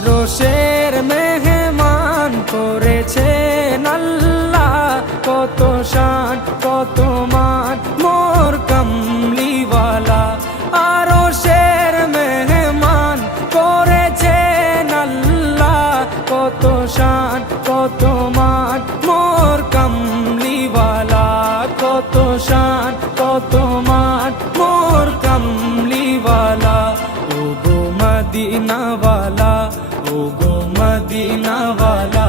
আরশের মেহমান করেছেন আল্লাহ, কত শান কত মান মোর কামলিওয়ালা। আরশের মেহমান করেছেন আল্লাহ, কত শান কত মান মোর কামলিওয়ালা, কত শান কত মান মোর কামলিওয়ালা। ও গো মদিনাওয়ালা, ও গো মদিনাওয়ালা।